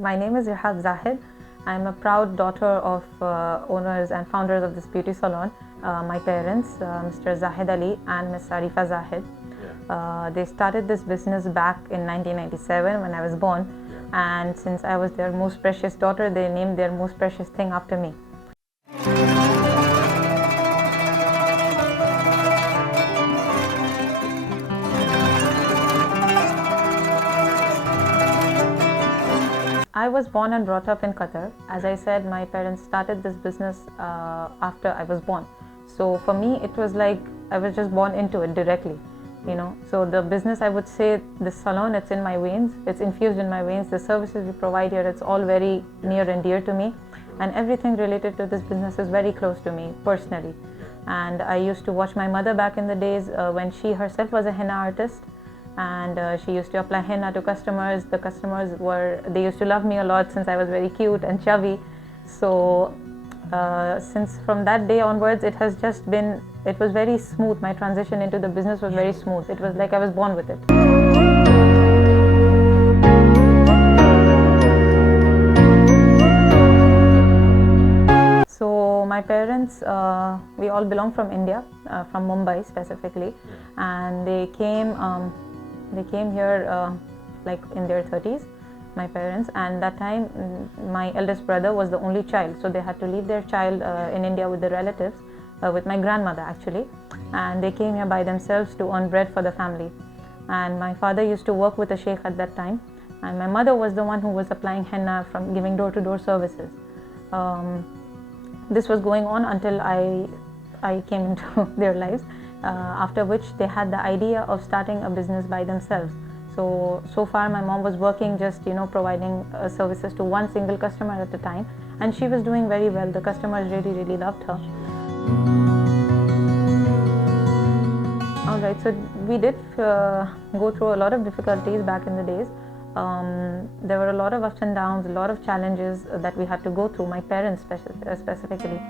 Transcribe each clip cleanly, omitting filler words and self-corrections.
My name is Rehab. I am a proud daughter of owners and founders of this beauty salon. My parents, Mr. Zahid Ali and Ms. Arifa Zahid. They started this business back in 1997 when I was born, and since I was their most precious daughter, they named their most precious thing after me. I was born and brought up in Qatar. As I said, my parents started this business after I was born. So for me, it was like I was just born into it directly, you know. So the business, I would say, the salon, it's in my veins. It's infused in my veins. The services we provide here, it's all very near and dear to me. And everything related to this business is very close to me personally. And I used to watch my mother back in the days when she herself was a henna artist. And she used to apply henna to customers. The customers they used to love me a lot since I was very cute and chubby. So since from that day onwards, it was very smooth. My transition into the business was very smooth. It was like I was born with it. So my parents, we all belong from India, from Mumbai specifically, and they came here like in their 30s, my parents, and that time my eldest brother was the only child, so they had to leave their child in India with the relatives, with my grandmother actually, and they came here by themselves to earn bread for the family. And my father used to work with a sheikh at that time, and my mother was the one who was applying henna, from giving door-to-door services. This was going on until I came into their lives. After which they had the idea of starting a business by themselves. So far my mom was working, just providing services to one single customer at a time, and she was doing very well. The customers really loved her. Alright, so we did go through a lot of difficulties back in the days. There were a lot of ups and downs, a lot of challenges that we had to go through, my parents specifically.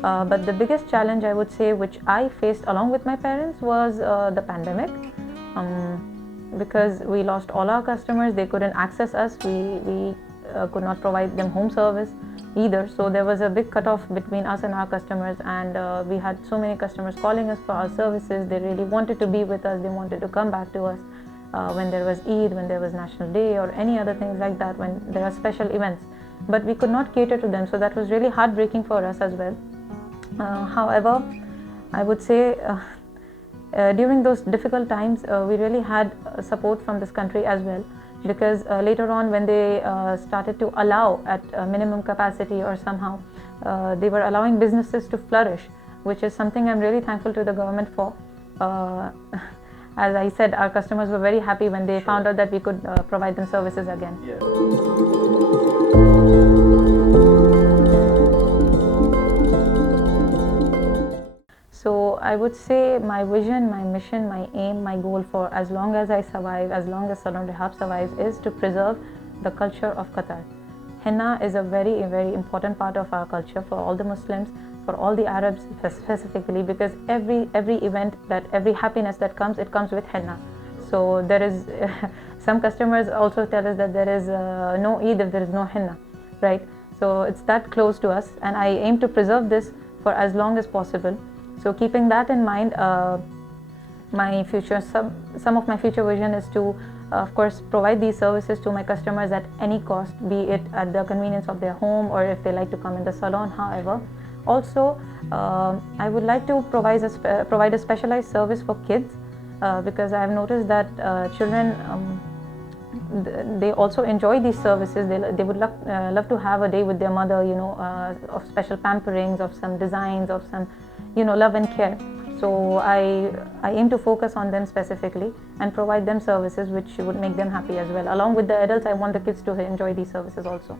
But the biggest challenge, I would say, which I faced along with my parents, was the pandemic. Because we lost all our customers, they couldn't access us, we could not provide them home service either. So there was a big cutoff between us and our customers, and we had so many customers calling us for our services. They really wanted to be with us, they wanted to come back to us when there was Eid, when there was National Day, or any other things like that, when there are special events. But we could not cater to them, so that was really heartbreaking for us as well. However, I would say during those difficult times, we really had support from this country as well, because later on, when they started to allow at minimum capacity, or somehow they were allowing businesses to flourish, which is something I'm really thankful to the government for. As I said, our customers were very happy when they found out that we could provide them services again. So I would say my vision, my mission, my aim, my goal for as long as I survive, as long as Salon Rehab survives, is to preserve the culture of Qatar. Henna is a very important part of our culture for all the Muslims, for all the Arabs specifically, because every event, every happiness that comes, it comes with henna. So there is some customers also tell us that there is no Eid if there is no henna, right? So it's that close to us, and I aim to preserve this for as long as possible. So keeping that in mind, some of my future vision is to, of course, provide these services to my customers at any cost, be it at the convenience of their home, or if they like to come in the salon, however. Also, I would like to provide a specialized service for kids, because I have noticed that children, they also enjoy these services. They would love to have a day with their mother, of special pamperings, of some designs, of some love and care. So I aim to focus on them specifically and provide them services which would make them happy as well. Along with the adults, I want the kids to enjoy these services also.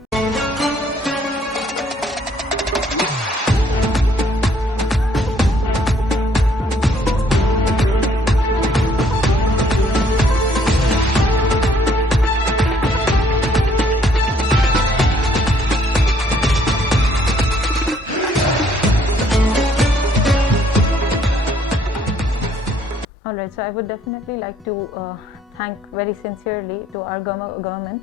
Alright, so I would definitely like to thank very sincerely to our government.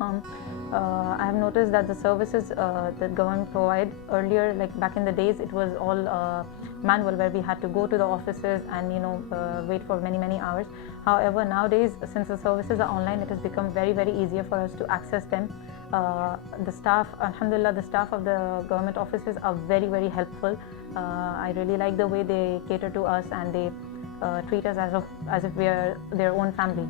I have noticed that the services that government provide earlier, like back in the days, it was all manual, where we had to go to the offices and wait for many hours. However, nowadays, since the services are online, it has become very easier for us to access them. The staff, alhamdulillah, the staff of the government offices are very helpful. I really like the way they cater to us, and they treat us as if we are their own family.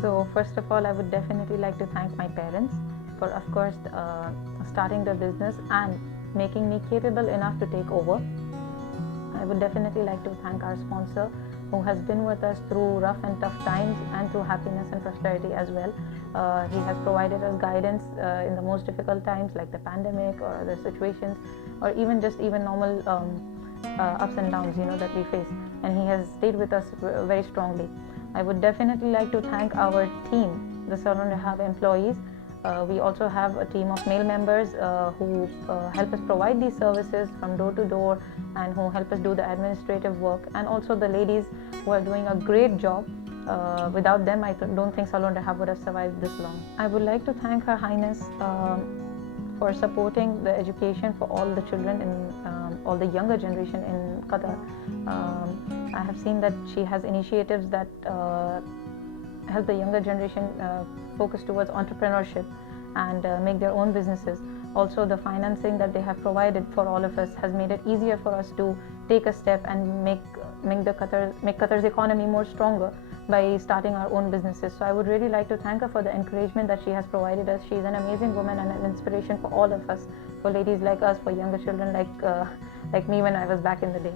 So first of all, I would definitely like to thank my parents for, of course, starting the business and making me capable enough to take over. I would definitely like to thank our sponsor, who has been with us through rough and tough times and through happiness and prosperity as well. He has provided us guidance in the most difficult times, like the pandemic or other situations, or even normal ups and downs that we face, and he has stayed with us very strongly. I would definitely like to thank our team, the Salon Rehab employees. We also have a team of male members who help us provide these services from door to door, and who help us do the administrative work, and also the ladies who are doing a great job. Without them, I don't think Salon Rehab would have survived this long. I would like to thank Her Highness for supporting the education for all the children in all the younger generation in Qatar. I have seen that she has initiatives that help the younger generation focus towards entrepreneurship and make their own businesses. Also, the financing that they have provided for all of us has made it easier for us to take a step and make Qatar's economy more stronger by starting our own businesses. So I would really like to thank her for the encouragement that she has provided us. She is an amazing woman and an inspiration for all of us, for ladies like us, for younger children like me when I was back in the day.